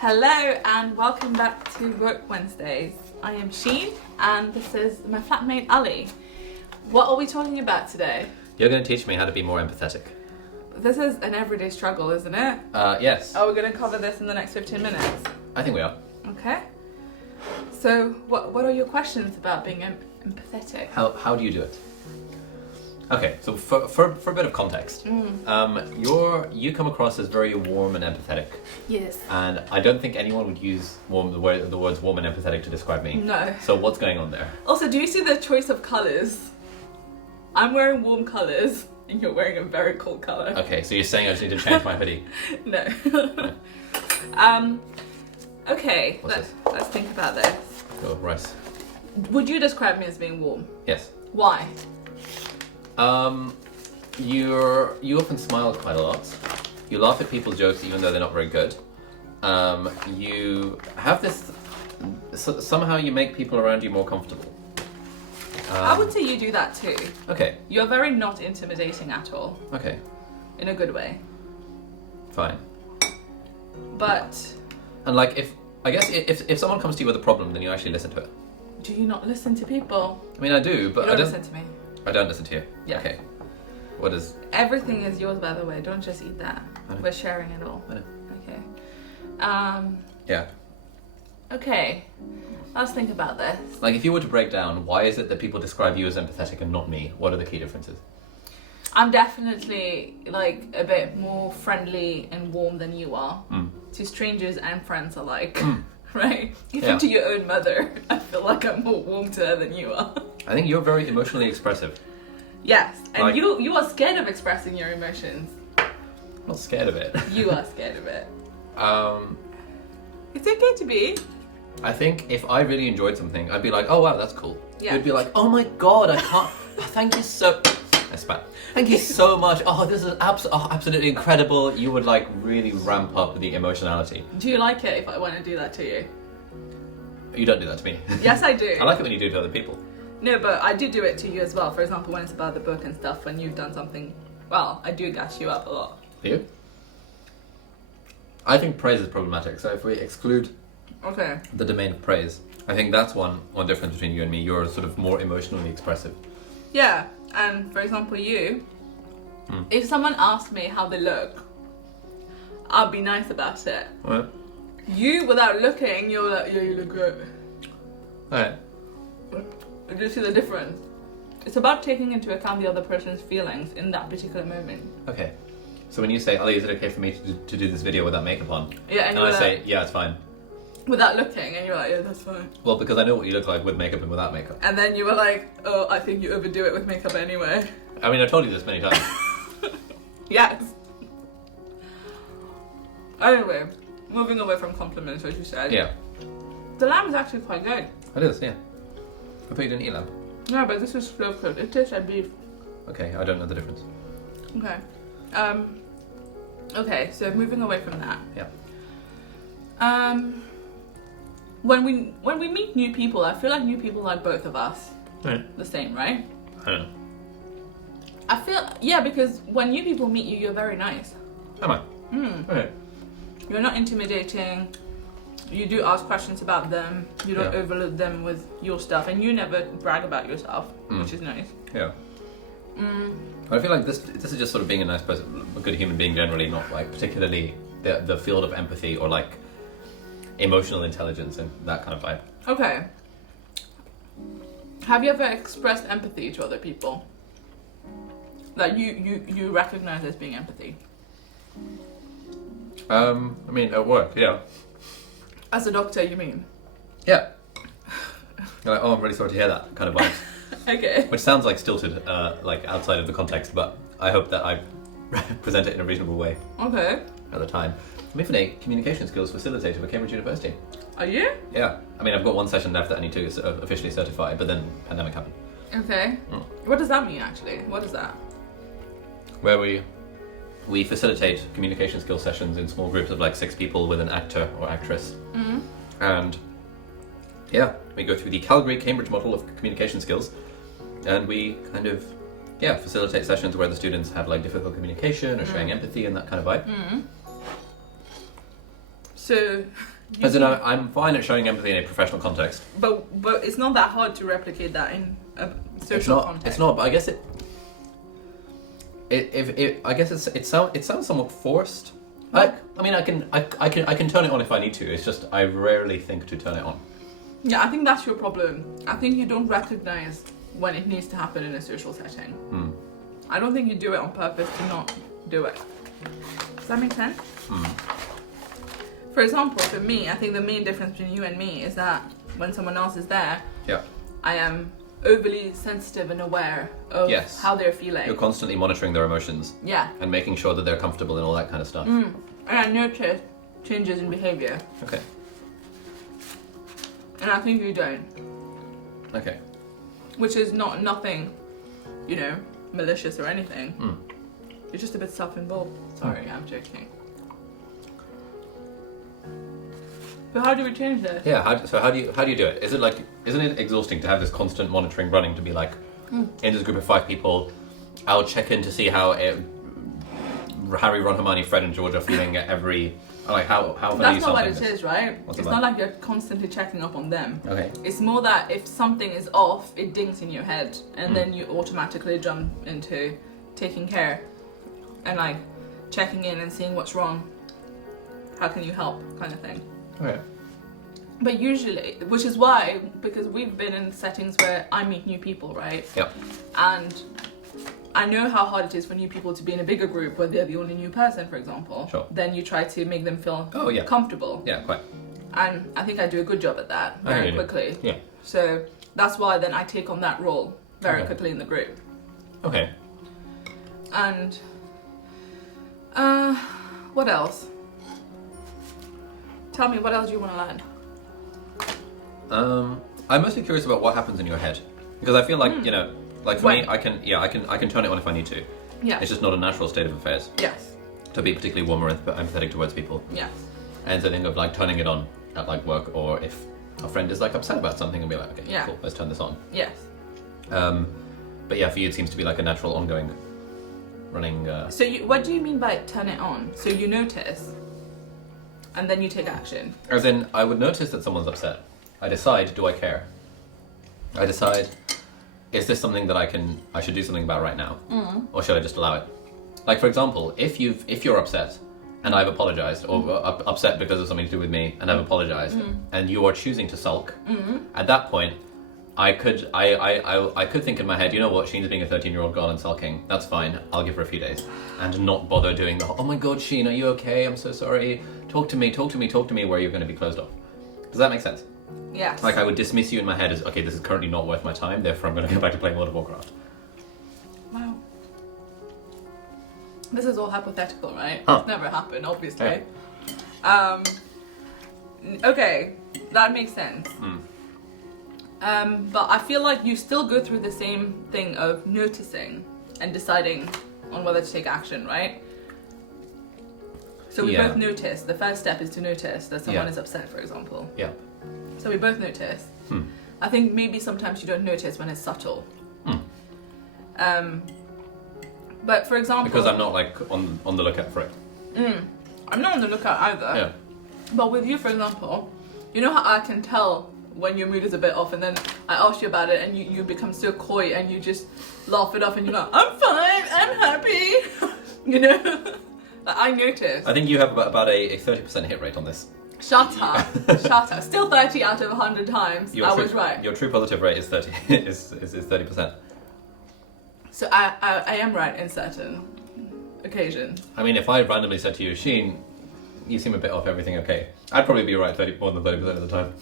Hello and welcome back to Work Wednesdays. I am Sheen and this is my flatmate Ali. What are we talking about today? You're going to teach me how to be more empathetic. This is an everyday struggle, isn't it? Yes. Are we going to cover this in the next 15 minutes? I think we are. Okay. So what are your questions about being empathetic? How do you do it? Okay, so for a bit of context, you come across as very warm and empathetic. Yes. And I don't think anyone would use the words warm and empathetic to describe me. No. So what's going on there? Also, do you see the choice of colours? I'm wearing warm colours and you're wearing a very cold colour. Okay, so you're saying I just need to change my hoodie? No. Okay, let's think about this. Oh, rice. Would you describe me as being warm? Yes. Why? You often smile quite a lot. You laugh at people's jokes even though they're not very good. You have this... somehow you make people around you more comfortable. I would say you do that too. Okay. You're very not intimidating at all. Okay. In a good way. Fine. But... And like, if someone comes to you with a problem, then you actually listen to it. Do you not listen to people? I mean, I do, but you don't listen to me. I don't listen to you. Yeah. Okay. What is... Everything is yours, by the way. Don't just eat that. We're sharing it all. I know. Okay. Yeah. Okay. Let's think about this. Like, if you were to break down, why is it that people describe you as empathetic and not me? What are the key differences? I'm definitely, like, a bit more friendly and warm than you are. To strangers and friends alike. Right? Even to your own mother, I feel like I'm more warm to her than you are. I think you're very emotionally expressive. Yes, and like, you are scared of expressing your emotions. I'm not scared of it. You are scared of it. It's okay to be. I think if I really enjoyed something, I'd be like, oh wow, that's cool. Yeah. You'd be like, oh my god, I can't... Thank you so... I spat. Thank you so much. Oh, this is absolutely incredible. You would like really ramp up the emotionality. Do you like it if I want to do that to you? You don't do that to me. Yes, I do. I like it when you do it to other people. No, but I do it to you as well. For example, when it's about the book and stuff, when you've done something, well, I do gas you up a lot. Do you? I think praise is problematic. So if we exclude the domain of praise, I think that's one difference between you and me. You're sort of more emotionally expressive. Yeah, and for example, you, if someone asks me how they look, I'll be nice about it. Alright. You, without looking, you're like, yeah, you look good. Alright. Do you see the difference? It's about taking into account the other person's feelings in that particular moment. Okay. So when you say, Ali, is it okay for me to do this video without makeup on? Yeah, and I say, yeah, it's fine. Without looking, and you're like, yeah, that's fine. Well, because I know what you look like with makeup and without makeup. And then you were like, oh, I think you overdo it with makeup anyway. I mean, I've told you this many times. Yes. Anyway, moving away from compliments, as you said. Yeah. The lamb is actually quite good. It is, yeah. I thought you didn't eat lamb. No, but this is slow cooked. It tastes like beef. Okay, I don't know the difference. Okay. Okay, so moving away from that. Yeah. When we meet new people, I feel like new people like both of us. Right. The same, right? I don't know. I feel, yeah, because when new people meet you, you're very nice. Am I? Okay. You're not intimidating. You do ask questions about them. You don't overload them with your stuff, and you never brag about yourself, which is nice. Yeah. I feel like this is just sort of being a nice person, a good human being generally, not like particularly the field of empathy or like emotional intelligence and that kind of vibe. Okay. Have you ever expressed empathy to other people? Like you recognize as being empathy? I mean, at work, yeah. As a doctor, you mean? Yeah. You're like, oh, I'm really sorry to hear that kind of vibes. Okay. Which sounds like stilted, like outside of the context, but I hope that I present it in a reasonable way. Okay. At the time. I'm even a communication skills facilitator for Cambridge University. Are you? Yeah. I mean, I've got one session left that I need to officially certify, but then pandemic happened. Okay. What does that mean, actually? What is that? Where we facilitate communication skills sessions in small groups of like 6 people with an actor or actress. And yeah, we go through the Calgary-Cambridge model of communication skills, and we kind of facilitate sessions where the students have like difficult communication or showing empathy and that kind of vibe. So As in, I'm fine at showing empathy in a professional context. But it's not that hard to replicate that in a social context. It's not, but I guess it sounds somewhat forced. I mean, I can turn it on if I need to. It's just I rarely think to turn it on. Yeah, I think that's your problem. I think you don't recognize when it needs to happen in a social setting. I don't think you do it on purpose to not do it. Does that make sense? For example, for me, I think the main difference between you and me is that when someone else is there, I am overly sensitive and aware of how they're feeling. You're constantly monitoring their emotions. Yeah. And making sure that they're comfortable and all that kind of stuff. And I notice changes in behaviour. Okay. And I think you don't. Okay. Which is nothing, malicious or anything. You're just a bit self-involved. Sorry, I'm joking. But how do we change this? Yeah. How do you do it? Isn't it exhausting to have this constant monitoring running to be like, in this group of 5 people, I'll check in to see how Harry, Ron, Hermione, Fred, and George are feeling at every. Like how That's not what it is, right? What's it's it not like you're constantly checking up on them. Okay. It's more that if something is off, it dings in your head, and then you automatically jump into taking care and like checking in and seeing what's wrong. How can you help, kind of thing. Okay. But usually, which is why, because we've been in settings where I meet new people, right? Yep. And I know how hard it is for new people to be in a bigger group where they're the only new person, for example. Sure. Then you try to make them feel comfortable. Yeah, quite. And I think I do a good job at that very quickly. Yeah. So that's why then I take on that role very quickly in the group. Okay. And what else? Tell me, what else do you want to learn? I'm mostly curious about what happens in your head, because I feel like like for me, I can turn it on if I need to. Yeah. It's just not a natural state of affairs. Yes. To be particularly warm or empathetic towards people. Yes. And so think of like turning it on at like work, or if a friend is like upset about something, and be like, okay, cool, let's turn this on. Yes. But yeah, for you it seems to be like a natural ongoing running. So what do you mean by turn it on? So you notice, and then you take action. As in, I would notice that someone's upset. I decide, do I care? I decide, is this something that I should do something about right now, or should I just allow it? Like for example, if you're upset and I've apologized, or upset because of something to do with me and I've apologized, and you are choosing to sulk, at that point, I could think in my head, you know what, Sheen's being a 13-year-old girl and sulking. That's fine. I'll give her a few days, and not bother doing the oh my god, Sheen, are you okay? I'm so sorry. Talk to me. Where you're going to be closed off. Does that make sense? Yes. Like I would dismiss you in my head as, okay, this is currently not worth my time, therefore I'm going to go back to playing World of Warcraft. Wow. This is all hypothetical, right? Huh. It's never happened, obviously. Yeah. Okay, that makes sense. But I feel like you still go through the same thing of noticing and deciding on whether to take action, right? So we both notice. The first step is to notice that someone is upset, for example. Yeah. So we both notice. I think maybe sometimes you don't notice when it's subtle. But for example... Because I'm not like on the lookout for it. I'm not on the lookout either. Yeah. But with you, for example, you know how I can tell when your mood is a bit off, and then I ask you about it and you become so coy and you just laugh it off and you're like, I'm fine, I'm happy. Like, I notice. I think you have about a 30% hit rate on this. Shut up. Shut up. Still 30 out of 100 times. I was right. Your true positive rate is 30%. So I am right in certain occasions. I mean, if I randomly said to you, Sheen, you seem a bit off, everything okay? I'd probably be right more than 30% of the time.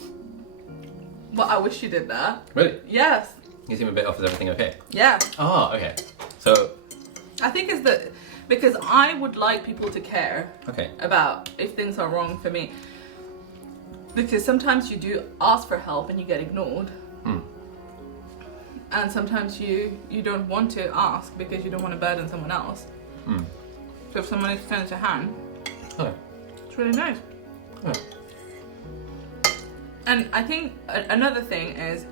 Well, I wish you did that. Really? Yes. You seem a bit off, is everything okay? Yeah. Oh, okay. So... I think it's because I would like people to care about if things are wrong for me. Because sometimes you do ask for help and you get ignored. And sometimes you don't want to ask because you don't want to burden someone else. So if someone extends a hand, it's really nice. And I think another thing is,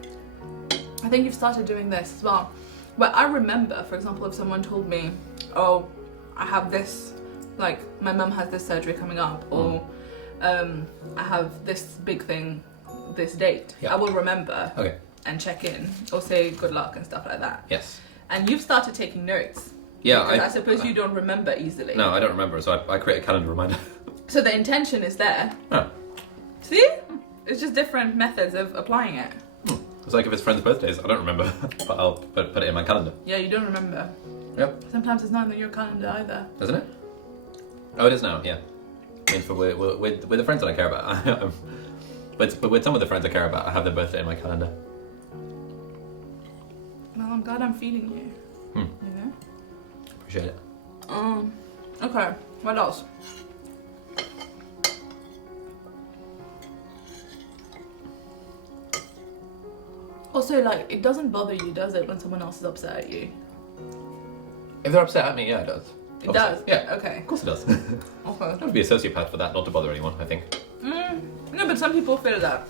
I think you've started doing this as well. But I remember, for example, if someone told me, oh, I have this, like, my mum has this surgery coming up, or I have this big thing, this date. Yeah. I will remember. Okay. And check in or say good luck and stuff like that. Yes. And you've started taking notes. Yeah. I suppose you don't remember easily. No, I don't remember, so I create a calendar reminder. So the intention is there. Oh. See? It's just different methods of applying it. It's like if it's friends' birthdays, I don't remember, but I'll put it in my calendar. Yeah, you don't remember. Yep. Sometimes it's not in your calendar either. Isn't it? Oh, it is now, yeah. I mean, with the friends that I care about. But with some of the friends I care about, I have their birthday in my calendar. Well, I'm glad I'm feeding you. You know? Appreciate it. Okay, what else? Also, like, it doesn't bother you, does it, when someone else is upset at you? If they're upset at me, yeah, it does. It does? Yeah. Okay. Of course it does. Okay. You have to be a sociopath for that, not to bother anyone, I think. No, but some people feel that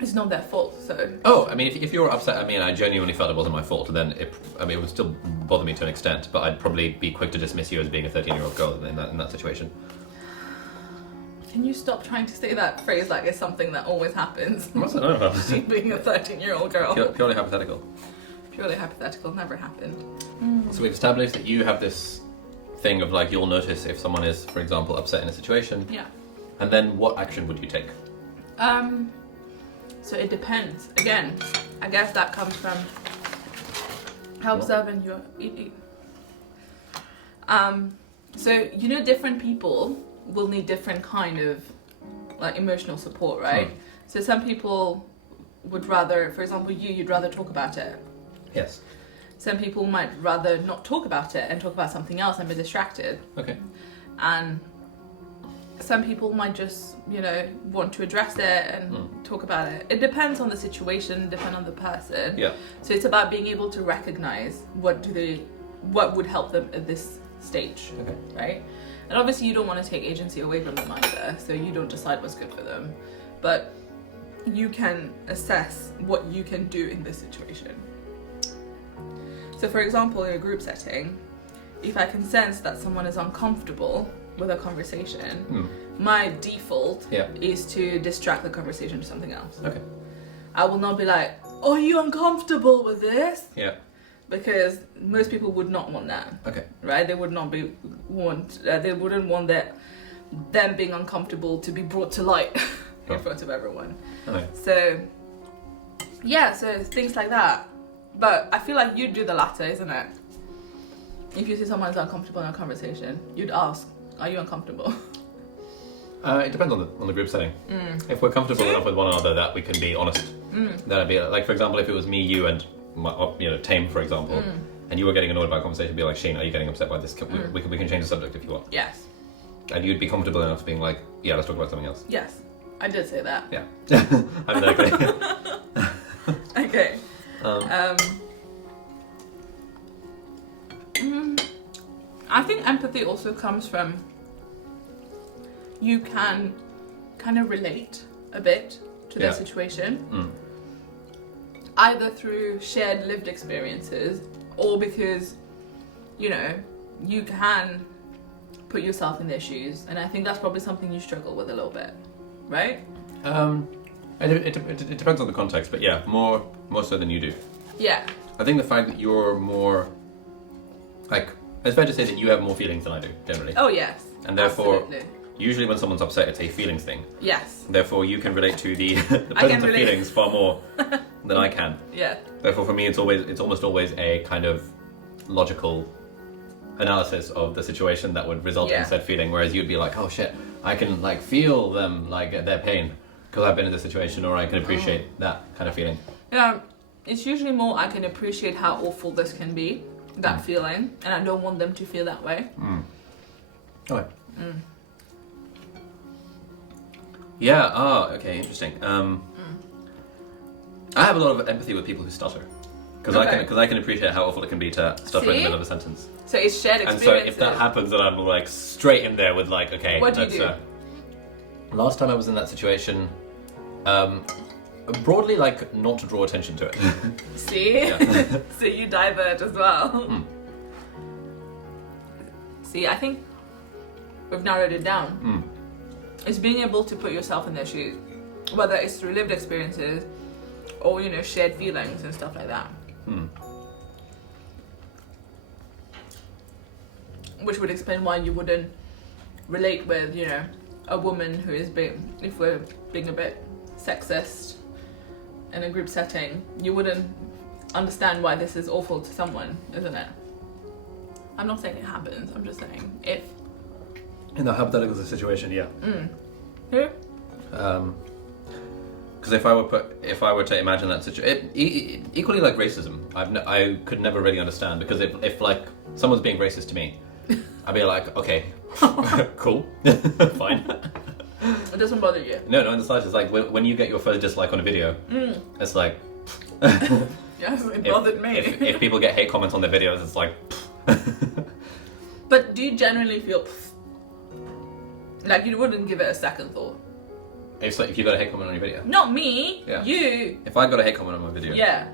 it's not their fault, so... Oh, I mean, if you were upset at me and I genuinely felt it wasn't my fault, then it would still bother me to an extent, but I'd probably be quick to dismiss you as being a 13-year-old girl in that situation. Can you stop trying to say that phrase like it's something that always happens? What's that? She being a 13-year-old girl. Purely hypothetical. Purely hypothetical, never happened. So we've established that you have this thing of like you'll notice if someone is, for example, upset in a situation. Yeah. And then what action would you take? So it depends. Again, I guess that comes from how observant you're eating. So you know, different people will need different kind of like emotional support, right? So some people would rather, for example, you'd rather talk about it. Yes. Some people might rather not talk about it and talk about something else and be distracted. Okay. And some people might just, you know, want to address it and talk about it. It depends on the situation, depends on the person. Yeah. So it's about being able to recognize what would help them at this stage. Okay. Right? And obviously you don't want to take agency away from them either, so you don't decide what's good for them. But you can assess what you can do in this situation. So for example, in a group setting, if I can sense that someone is uncomfortable with a conversation, my default is to distract the conversation to something else. Okay. I will not be like, "Oh, are you uncomfortable with this?" Yeah. Because most people would not want that. Okay. Right? They would not they wouldn't want them being uncomfortable to be brought to light in front of everyone. Okay. So yeah, so things like that. But I feel like you'd do the latter, isn't it? If you see someone's uncomfortable in a conversation, you'd ask, "Are you uncomfortable?" It depends on the group setting. If we're comfortable enough with one another that we can be honest, then I'd be like, for example, if it was me, you, and Tame, for example, and you were getting annoyed by a conversation, I'd be like, "Sheen, are you getting upset by this? We can change the subject if you want." Yes. And you'd be comfortable enough being like, "Yeah, let's talk about something else." Yes, I did say that. Yeah. I'm there. Okay. I think empathy also comes from you can kind of relate a bit to their situation, either through shared lived experiences or because you can put yourself in their shoes, and I think that's probably something you struggle with a little bit, right? It depends on the context, but yeah, more so than you do. Yeah. I think the fact that you're more, like, it's fair to say that you have more feelings than I do, generally. Oh, yes. And therefore, absolutely. Usually when someone's upset, it's a feelings thing. Yes. Therefore, you can relate to the presence of feelings far more than I can. Yeah. Therefore, for me, it's almost always a kind of logical analysis of the situation that would result in said feeling, whereas you'd be like, "Oh shit, I can like feel them like their pain because I've been in this situation, or I can appreciate that kind of feeling." Yeah, it's usually more I can appreciate how awful this can be, that feeling, and I don't want them to feel that way. Okay. Yeah. Oh, okay. Interesting. I have a lot of empathy with people who stutter, because I can appreciate how awful it can be to stutter in the middle of a sentence. So it's shared experiences. And so if that happens, then I'm like straight in there with like, okay. What do you do? Last time I was in that situation, broadly like not to draw attention to it. See? So you divert as well. See, I think we've narrowed it down. It's being able to put yourself in their shoes, whether it's through lived experiences or, you know, shared feelings and stuff like that. Which would explain why you wouldn't relate with, you know, a woman who is being, if we're being a bit sexist in a group setting, you wouldn't understand why this is awful to someone, isn't it? I'm not saying it happens, I'm just saying if. In the hypothetical situation, yeah. Who? Because if I were to imagine that situation, equally like racism, I could never really understand, because if like someone's being racist to me, I'd be like, okay, cool, fine. It doesn't bother you? No, in the slightest. It's like when you get your first dislike on a video, it's like. Yes, it bothered me. If people get hate comments on their videos, it's like. But do you generally feel like you wouldn't give it a second thought? If you got a hate comment on your video. Not me. Yeah. You. If I got a hate comment on my video. Yeah.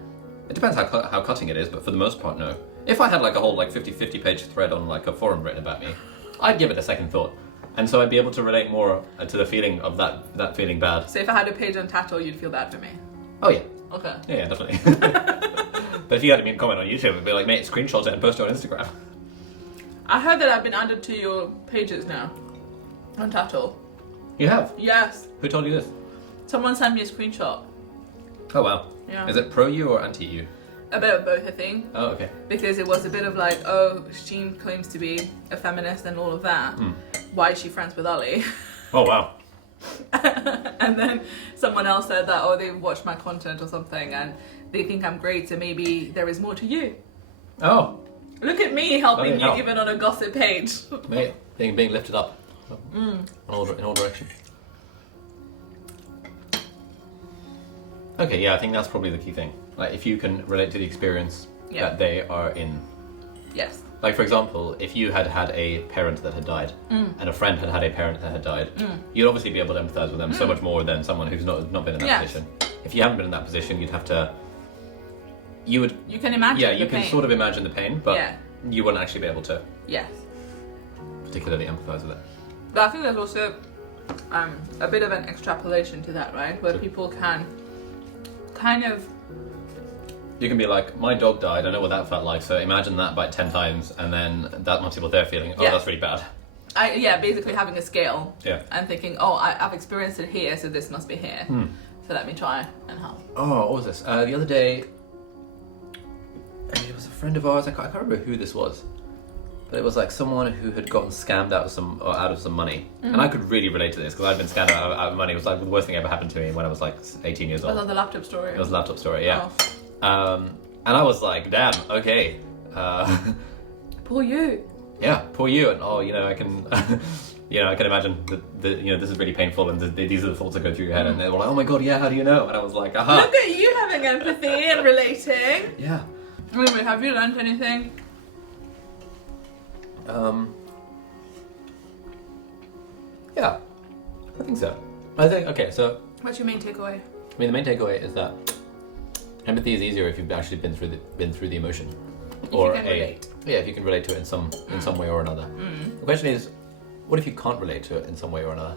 It depends how cutting it is, but for the most part, no. If I had like a whole like 50 page thread on like a forum written about me, I'd give it a second thought. And so I'd be able to relate more to the feeling of that feeling bad. So if I had a page on Tattle, you'd feel bad for me? Oh yeah. Okay. Yeah, definitely. But if you had a mean comment on YouTube, it'd be like, mate, screenshot it and post it on Instagram. I heard that I've been added to your pages now on Tattle. You have? Yes. Who told you this? Someone sent me a screenshot. Oh wow. Yeah. Is it pro you or anti you? A bit of both, I think. Oh, okay. Because it was a bit of like, oh, Sheen claims to be a feminist and all of that. Why is she friends with Ollie? Oh wow. And then someone else said that, oh, they watched my content or something and they think I'm great, so maybe there is more to you. Oh. Look at me helping you help. even on a gossip page. Mate, being lifted up in all directions. Okay, yeah, I think that's probably the key thing. Like, if you can relate to the experience that they are in. Yes. Like, for example, if you had had a parent that had died and a friend had had a parent that had died, you'd obviously be able to empathise with them so much more than someone who's not been in that position. If you haven't been in that position, you'd have to... You can imagine Yeah, you the can pain. sort of imagine the pain, but you wouldn't actually be able to Yes. particularly empathise with it. But I think there's also a bit of an extrapolation to that, right? Where people can kind of... You can be like, my dog died, I know what that felt like, so imagine that by 10 times, and then that must be what they're feeling. Oh, that's really bad. Basically having a scale. Yeah. And thinking, oh, I've experienced it here, so this must be here. So let me try and help. Oh, what was this? The other day, it was a friend of ours, I can't remember who this was, but it was like someone who had gotten scammed out of some money. And I could really relate to this, because I'd been scammed out of money. It was like the worst thing ever happened to me when I was like 18 years old. Was that the laptop story? It was a laptop story, yeah. Oh. And I was like, damn, okay. Poor you. Yeah, poor you. And I can, I can imagine that this is really painful, and these are the thoughts that go through your head. And they were like, oh my god, yeah, how do you know? And I was like, aha. Look at you having empathy and relating. Yeah. Anyway, have you learned anything? Yeah, I think so. Okay, so... What's your main takeaway? I mean, the main takeaway is that empathy is easier if you've actually been through the emotion. If you can relate. Yeah, if you can relate to it in some way or another. The question is, what if you can't relate to it in some way or another?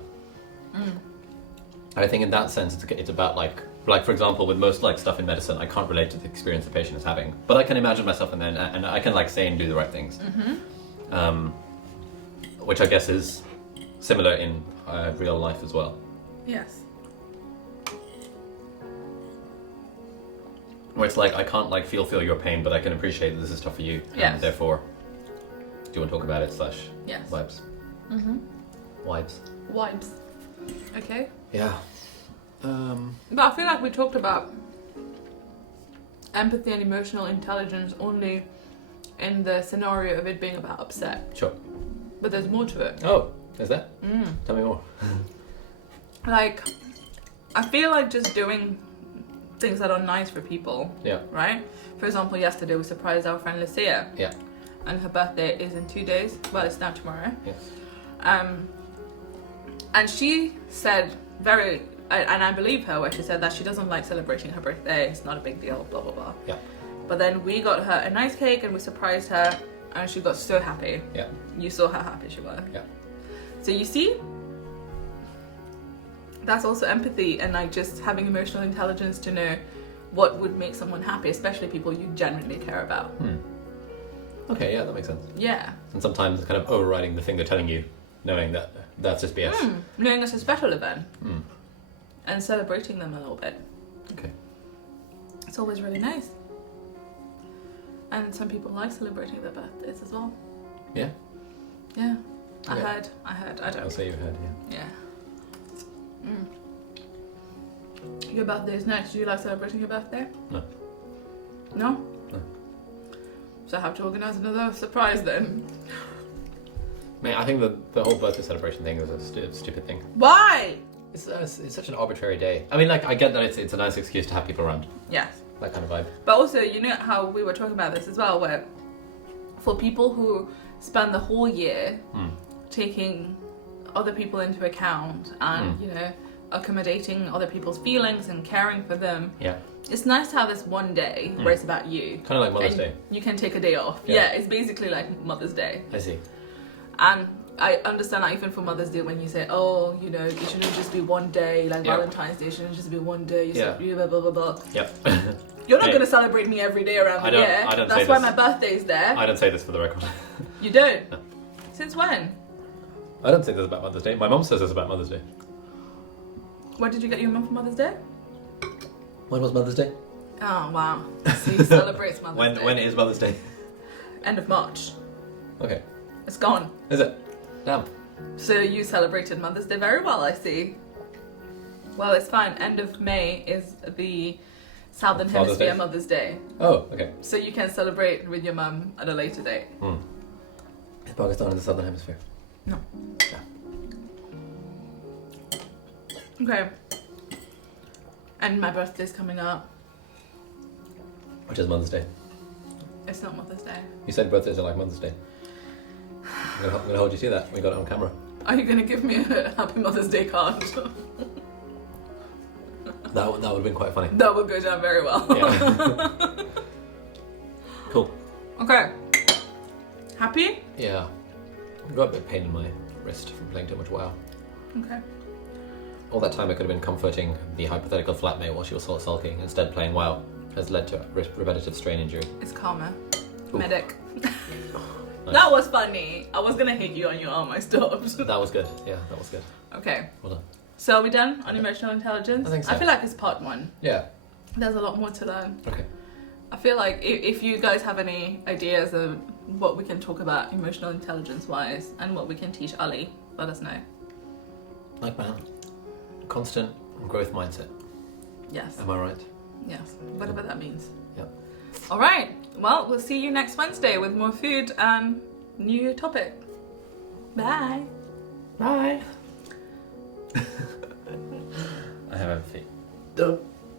I think in that sense, it's about like for example, with most like stuff in medicine, I can't relate to the experience the patient is having, but I can imagine myself in there, and I can like say and do the right things. Which I guess is similar in real life as well. Yes. Where it's like, I can't like feel your pain, but I can appreciate that this is tough for you. Yes. And therefore, do you want to talk about it / Yes. vibes? Vibes. Okay. Yeah. But I feel like we talked about empathy and emotional intelligence only in the scenario of it being about upset. Sure. But there's more to it. Oh, is that? Tell me more. Like, I feel like just doing things that are nice for people. Yeah. Right? For example, yesterday we surprised our friend Lucia. Yeah. And her birthday is in 2 days. Well, it's now tomorrow. Yes. And she said and I believe her, where she said that she doesn't like celebrating her birthday. It's not a big deal, blah, blah, blah. Yeah. But then we got her a nice cake and we surprised her and she got so happy. Yeah. You saw how happy she was. Yeah. So you see, that's also empathy and like just having emotional intelligence to know what would make someone happy, especially people you genuinely care about. Okay, yeah, that makes sense. Yeah. And sometimes kind of overriding the thing they're telling you, knowing that that's just BS. Knowing it's a special event. And celebrating them a little bit. Okay. It's always really nice. And some people like celebrating their birthdays as well. Yeah? Yeah. I Yeah. heard. I don't. I'll say you heard, yeah. Yeah. Your birthday is nice. Do you like celebrating your birthday? No. No? No. So I have to organise another surprise then. Mate, I think the whole birthday celebration thing is a stupid thing. Why? It's such an arbitrary day. I mean, like, I get that it's a nice excuse to have people around. Yes. That kind of vibe. But also, you know how we were talking about this as well, where for people who spend the whole year taking other people into account and, you know, accommodating other people's feelings and caring for them. Yeah. It's nice to have this one day where it's about you. Kind of like Mother's Day. You can take a day off. Yeah. It's basically like Mother's Day. I see. And I understand that even for Mother's Day when you say, oh, you know, it shouldn't just be one day, like Valentine's Day shouldn't just be one day, you blah, blah, blah, blah. Yep. You're not going to celebrate me every day around the year. I don't That's say why this. my birthday's there. I don't say this for the record. You don't? No. Since when? I don't say this about Mother's Day. My mum says this about Mother's Day. What did you get your mum for Mother's Day? When was Mother's Day? Oh, wow. She celebrates Mother's Day. When is Mother's Day? End of March. Okay. It's gone. Is it? Damn. So you celebrated Mother's Day very well, I see. Well, it's fine. End of May is the Southern Father's Hemisphere Day? Mother's Day. Oh, okay. So you can celebrate with your mum at a later date. Is Pakistan in the Southern Hemisphere? No. Yeah. Okay. And my birthday's coming up. Which is Mother's Day. It's not Mother's Day. You said birthdays are like Mother's Day. I'm gonna hold you to that. We got it on camera. Are you going to give me a Happy Mother's Day card? That would have been quite funny. That would go down very well. Yeah. Cool. Okay. Happy? Yeah. I've got a bit of pain in my wrist from playing too much WoW. Okay. All that time I could have been comforting the hypothetical flatmate while she was sulking. Instead, playing WoW has led to repetitive strain injury. It's karma. Ooh. Medic. Nice. That was funny. I was gonna hit you on your arm, I stopped. That was good. Yeah, that was good. Okay. Well done. So are we done on emotional intelligence? I think so. I feel like it's part 1. Yeah. There's a lot more to learn. Okay. I feel like if you guys have any ideas of what we can talk about emotional intelligence wise and what we can teach Ali, let us know. Like man. Constant growth mindset. Yes. Am I right? Yes. Whatever that means. Yep. All right. Well, we'll see you next Wednesday with more food and new topic. Bye. Bye.